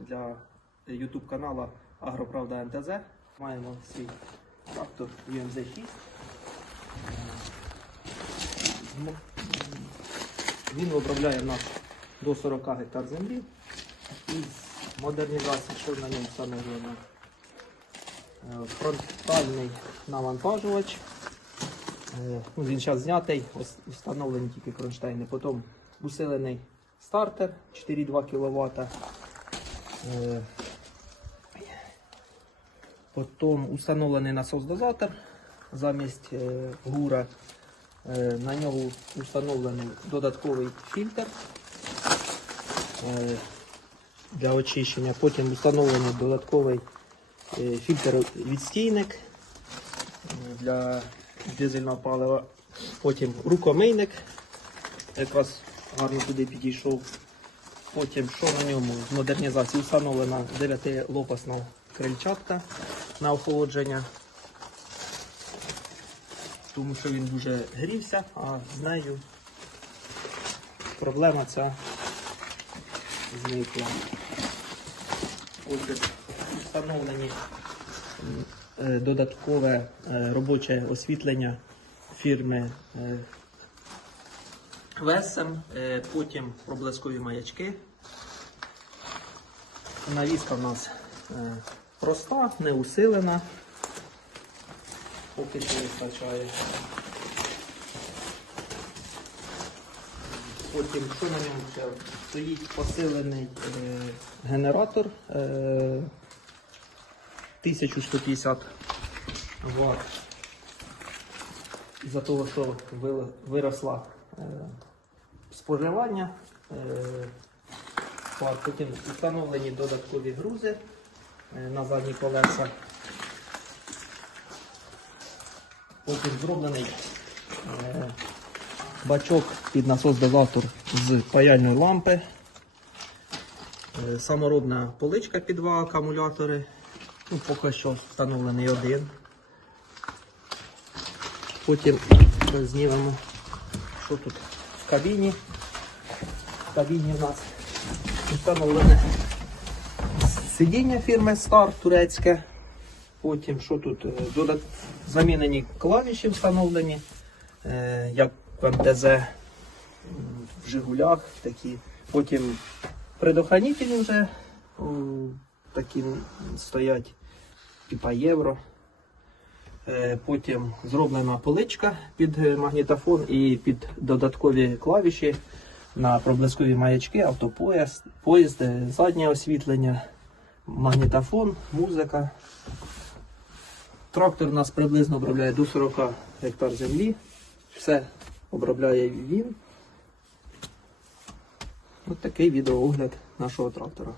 відеоогляд для YouTube каналу Агроправда НТЗ. Маємо свій трактор UMZ6. Він обробляє нас до 40 гектар землі. Із модернізації, що на ньому встановлено. Е, Фронтальний навантажувач. Е, ну, Він зараз знятий, встановлені тільки кронштейни. Потім усилений стартер 4,2 кВт. Потім установлений насос-дозатор замість е, гура. Е, На нього встановлений додатковий фільтр е, для очищення. Потім встановлений додатковий е, фільтр відстійник е, для дизельного палива. Потім рукомийник, якраз гарно туди підійшов. Потім, що на ньому з модернізації встановлена 9-лопасна крильчатка на охолодження. Тому що він дуже грівся, а з нею проблема ця зникла. Отже, встановлені е, додаткове е, робоче освітлення фірми Весем, е, потім проблискові маячки. Навіска в нас е, проста, не усилена. Поки що вистачає. Потім, що на ньому ще? Стоїть посилений е, генератор е, 1150 Вт. Із-за того, що ви- виросла споживання, е, потім встановлені додаткові грузи е, на задні колеса. Потім зроблений е, бачок під насос-дозатор з паяльної лампи. Саморобна поличка під два акумулятори. Ну, поки що встановлений один. Потім знімемо, що тут кабіні. В кабіні в нас встановлене сидіння фірми Star турецьке. Потім що тут? Е. Замінені клавіші встановлені, е, як в МТЗ в Жигулях такі. Потім предохранителі вже такі стоять, типа євро. Е, Потім зроблена поличка під е, магнітофон і під додаткові клавіші на проблискові маячки, автопоїзд, поїзд, заднє освітлення, магнітофон, музика. Трактор у нас приблизно обробляє до 40 гектар землі. Все обробляє він. Ось такий відеоогляд нашого трактора.